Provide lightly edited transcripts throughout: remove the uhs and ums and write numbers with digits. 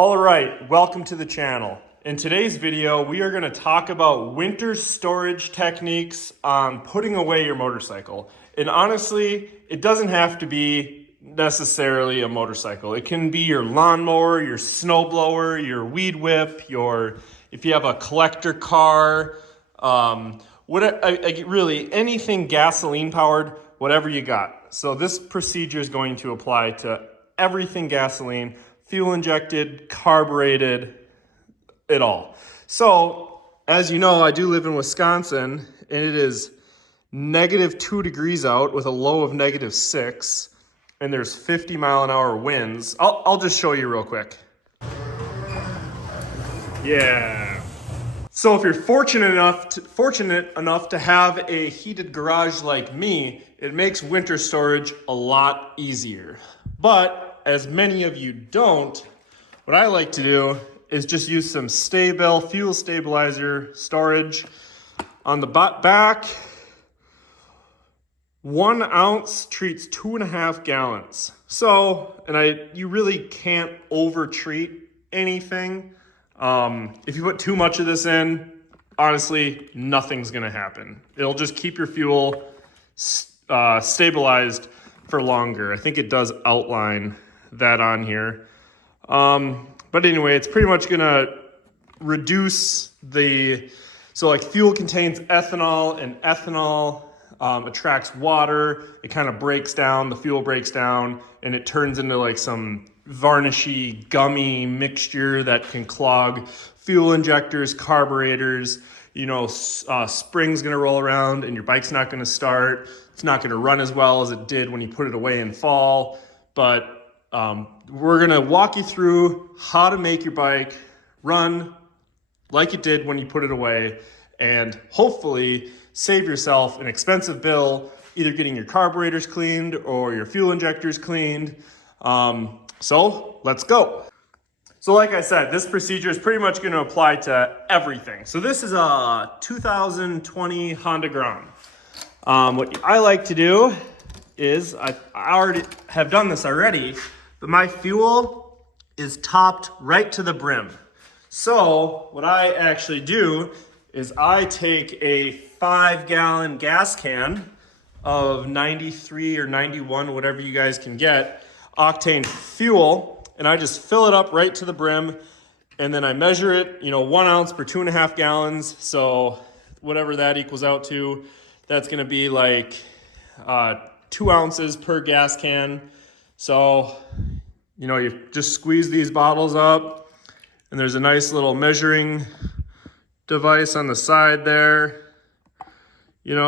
All right, welcome to the channel. In today's video, we are going to talk about winter storage techniques on putting away your motorcycle. And honestly, it doesn't have to be necessarily a motorcycle. It can be your lawnmower, your snowblower, your weed whip, if you have a collector car, really anything gasoline powered, whatever you got. So this procedure is going to apply to everything gasoline, fuel injected, carbureted, it all. So as you know, I do live in Wisconsin and it is -2 degrees out with a low of -6 and there's 50-mile-an-hour winds. I'll just show you real quick. Yeah. So if you're fortunate enough to have a heated garage like me, it makes winter storage a lot easier. But as many of you don't, what I like to do is just use some Sta-Bil fuel stabilizer storage. On the back, 1 ounce treats 2.5 gallons. So, you really can't over-treat anything. If you put too much of this in, honestly, nothing's gonna happen. It'll just keep your fuel stabilized for longer. I think it does outline that on here. But anyway, it's pretty much gonna reduce fuel contains ethanol, and ethanol attracts water. It kind of breaks down, the fuel breaks down, and it turns into like some varnishy, gummy mixture that can clog fuel injectors, carburetors. Spring's gonna roll around and your bike's not gonna start. It's not gonna run as well as it did when you put it away in fall. But we're gonna walk you through how to make your bike run like it did when you put it away and hopefully save yourself an expensive bill, either getting your carburetors cleaned or your fuel injectors cleaned. So let's go. So like I said, this procedure is pretty much gonna apply to everything. So this is a 2020 Honda Grom. What I like to do is, I already have done this already, but my fuel is topped right to the brim. So what I actually do is I take a 5-gallon gas can of 93 or 91, whatever you guys can get, octane fuel, and I just fill it up right to the brim, and then I measure it, 1 ounce per 2.5 gallons. So whatever that equals out to, that's gonna be like 2 ounces per gas can. So, you just squeeze these bottles up, and there's a nice little measuring device on the side there.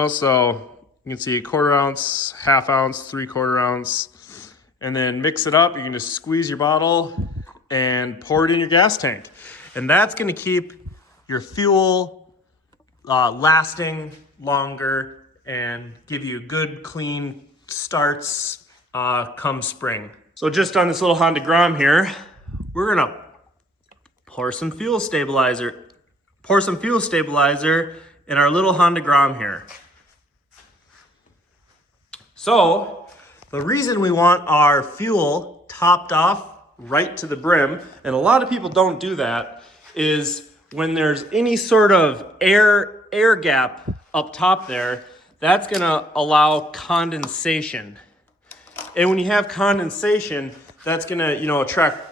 So you can see a 1/4 ounce, 1/2 ounce, 3/4 ounce, and then mix it up. You can just squeeze your bottle and pour it in your gas tank. And that's gonna keep your fuel lasting longer and give you good, clean starts come spring. So just on this little Honda Grom here, we're gonna pour some fuel stabilizer in our little Honda Grom here. So the reason we want our fuel topped off right to the brim, and a lot of people don't do that, is when there's any sort of air gap up top there, that's gonna allow condensation. And when you have condensation, that's gonna,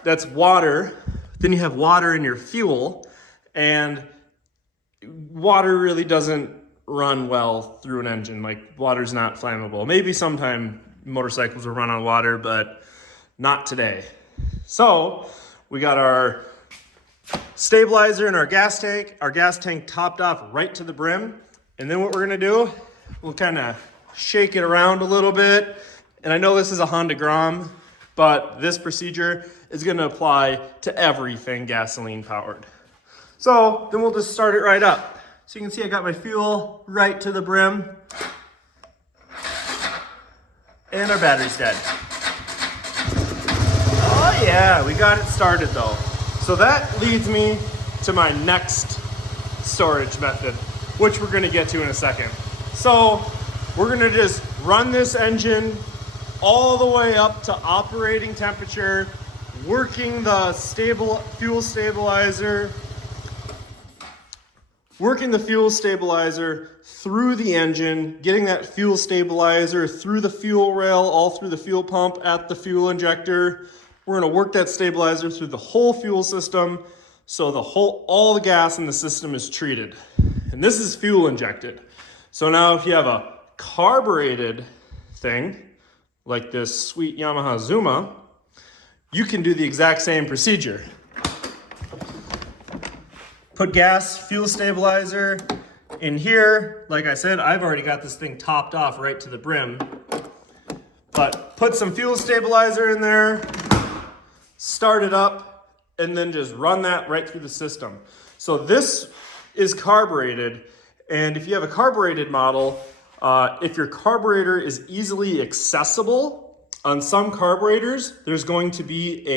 that's water. Then you have water in your fuel, and water really doesn't run well through an engine. Like, water's not flammable. Maybe sometime motorcycles will run on water, but not today. So we got our stabilizer in our gas tank topped off right to the brim. And then what we're gonna do, we'll kind of shake it around a little bit. And I know this is a Honda Grom, but this procedure is gonna apply to everything gasoline powered. So then we'll just start it right up. So you can see I got my fuel right to the brim. And our battery's dead. Oh yeah, we got it started though. So that leads me to my next storage method, which we're gonna get to in a second. So we're gonna just run this engine all the way up to operating temperature working the fuel stabilizer through the engine, getting that fuel stabilizer through the fuel rail, all through the fuel pump at the fuel injector. We're gonna work that stabilizer through the whole fuel system, so all the gas in the system is treated. And this is fuel injected. So now if you have a carbureted thing, like this sweet Yamaha Zuma, you can do the exact same procedure. Put gas, fuel stabilizer in here. Like I said, I've already got this thing topped off right to the brim. But put some fuel stabilizer in there, start it up, and then just run that right through the system. So this is carbureted, and if you have a carbureted model, if your carburetor is easily accessible, on some carburetors, there's going to be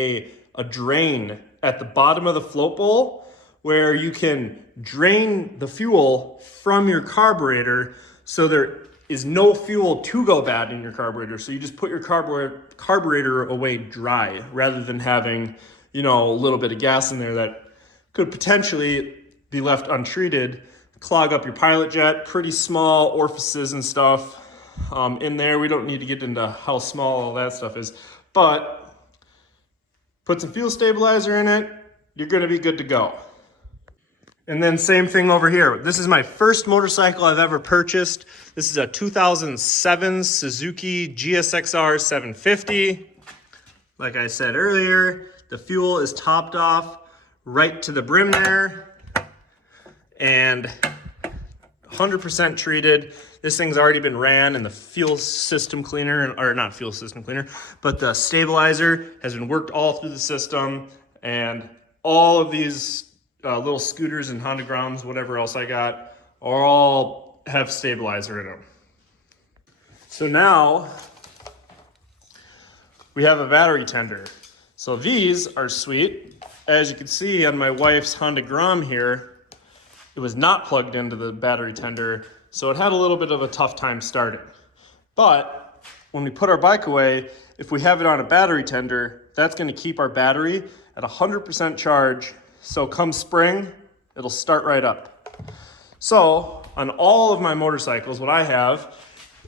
a drain at the bottom of the float bowl where you can drain the fuel from your carburetor so there is no fuel to go bad in your carburetor. So you just put your carburetor away dry rather than having, a little bit of gas in there that could potentially be left untreated, clog up your pilot jet. Pretty small orifices and stuff in there. We don't need to get into how small all that stuff is, but put some fuel stabilizer in it, you're gonna be good to go. And then same thing over here. This is my first motorcycle I've ever purchased. This is a 2007 Suzuki GSXR 750. Like I said earlier, the fuel is topped off right to the brim there and 100% treated. This thing's already been ran in the fuel system cleaner, or not fuel system cleaner, but the stabilizer has been worked all through the system, and all of these little scooters and Honda Grounds, whatever else I got, all have stabilizer in them. So now we have a battery tender. So these are sweet. As you can see on my wife's Honda Grom here, it was not plugged into the battery tender, so it had a little bit of a tough time starting. But when we put our bike away, if we have it on a battery tender, that's gonna keep our battery at 100% charge. So come spring, it'll start right up. So on all of my motorcycles, what I have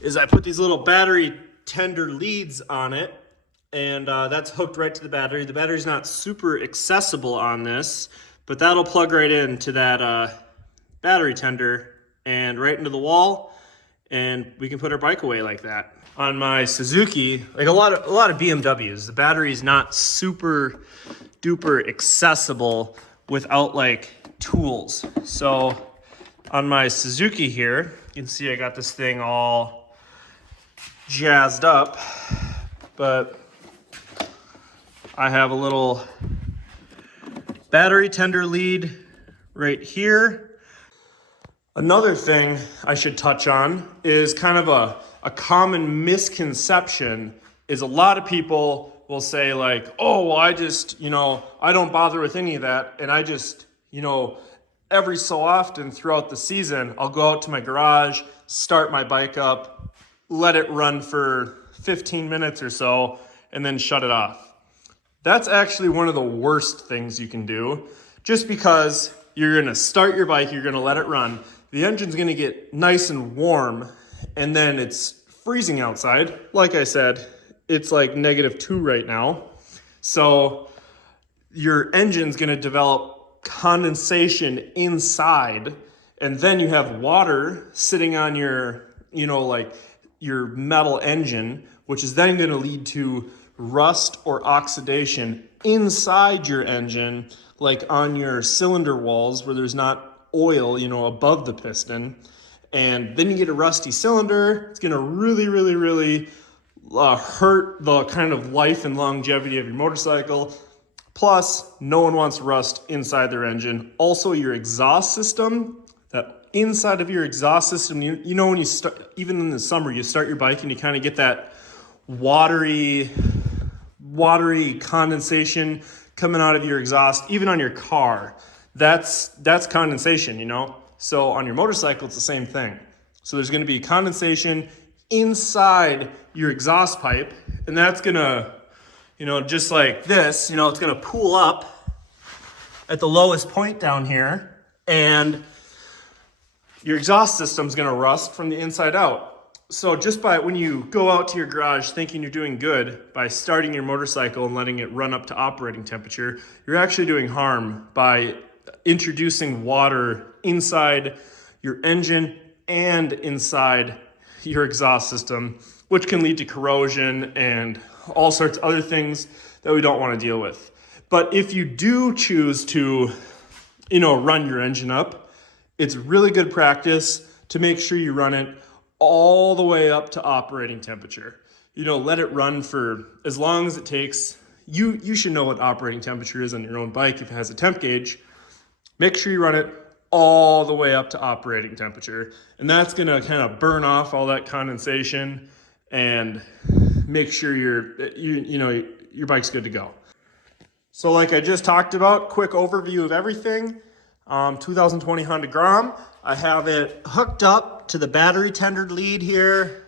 is I put these little battery tender leads on it, and that's hooked right to the battery. The battery's not super accessible on this, but that'll plug right into that battery tender and right into the wall, and we can put our bike away like that. On my Suzuki, like a lot of BMWs, the battery is not super duper accessible without like tools. So on my Suzuki here, you can see I got this thing all jazzed up, but I have a little battery tender lead right here. Another thing I should touch on is kind of a common misconception is a lot of people will say like, oh, well, I just, I don't bother with any of that. And I just, every so often throughout the season, I'll go out to my garage, start my bike up, let it run for 15 minutes or so, and then shut it off. That's actually one of the worst things you can do, just because you're gonna start your bike, you're gonna let it run, the engine's gonna get nice and warm, and then it's freezing outside. Like I said, it's like -2 right now. So your engine's gonna develop condensation inside, and then you have water sitting on your, your metal engine, which is then gonna lead to rust or oxidation inside your engine, like on your cylinder walls where there's not oil, above the piston. And then you get a rusty cylinder. It's gonna really, really, really hurt the kind of life and longevity of your motorcycle. Plus, no one wants rust inside their engine. Also, your exhaust system, that inside of your exhaust system, when you start, even in the summer, you start your bike and you kind of get that watery condensation coming out of your exhaust, even on your car. That's condensation, So on your motorcycle, it's the same thing. So there's gonna be condensation inside your exhaust pipe, and that's gonna you know, just like this, you know, it's gonna pool up at the lowest point down here, and your exhaust system's gonna rust from the inside out. So just by, when you go out to your garage thinking you're doing good by starting your motorcycle and letting it run up to operating temperature, you're actually doing harm by introducing water inside your engine and inside your exhaust system, which can lead to corrosion and all sorts of other things that we don't want to deal with. But if you do choose to, you know, run your engine up, it's really good practice to make sure you run it all the way up to operating temperature. You know, let it run for as long as it takes. You should know what operating temperature is on your own bike if it has a temp gauge. Make sure you run it all the way up to operating temperature, and that's gonna kind of burn off all that condensation and make sure you know your bike's good to go. So like I just talked about, quick overview of everything. 2020 Honda Grom. I have it hooked up to the battery tendered lead here.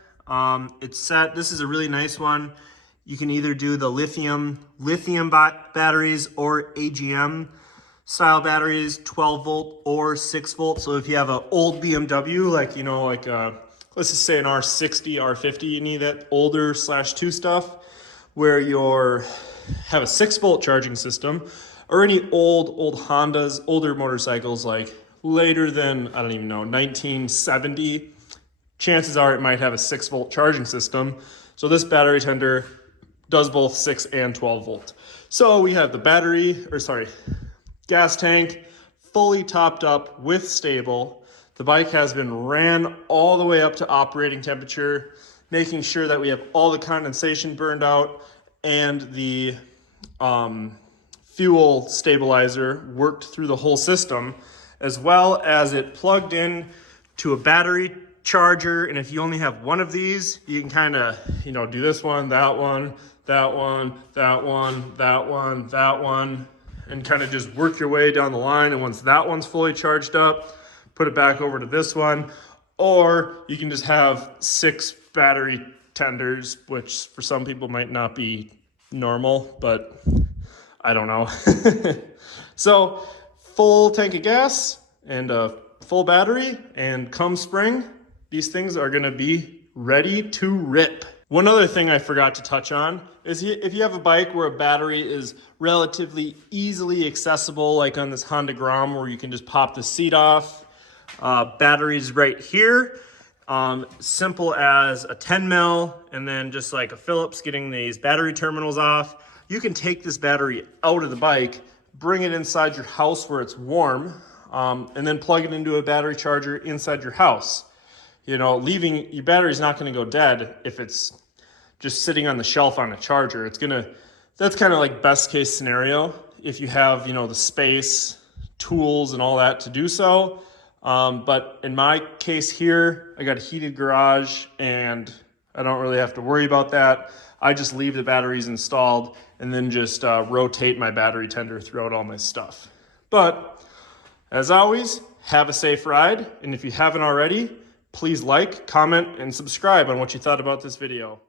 It's set. This is a really nice one. You can either do the lithium batteries or AGM style batteries, 12 volt or 6 volt. So if you have an old BMW, like, you know, like let's just say an R60, R50, you need that older /2 stuff where you have a 6 volt charging system, or any old Hondas, older motorcycles, like later than, I don't even know, 1970, chances are it might have a 6 volt charging system. So this battery tender does both 6 and 12 volt. So we have the gas tank fully topped up with stable. The bike has been ran all the way up to operating temperature, making sure that we have all the condensation burned out and the fuel stabilizer worked through the whole system, as well as it plugged in to a battery charger. And if you only have one of these, you can kind of, you know, do this one, that one, that one, that one, that one, that one, and kind of just work your way down the line. And once that one's fully charged up, put it back over to this one. Or you can just have 6 battery tenders, which for some people might not be normal, but I don't know. So full tank of gas and a full battery, and come spring, these things are gonna be ready to rip. One other thing I forgot to touch on is if you have a bike where a battery is relatively easily accessible, like on this Honda Grom where you can just pop the seat off, batteries right here, simple as a 10 mil and then just like a Phillips getting these battery terminals off. You can take this battery out of the bike, bring it inside your house where it's warm, and then plug it into a battery charger inside your house. You know, leaving your battery's not going to go dead if it's just sitting on the shelf on a charger. That's kind of like best case scenario if you have, you know, the space, tools, and all that to do so. But in my case here, I got a heated garage and I don't really have to worry about that. I just leave the batteries installed and then just rotate my battery tender throughout all my stuff. But as always, have a safe ride. And if you haven't already, please like, comment, and subscribe on what you thought about this video.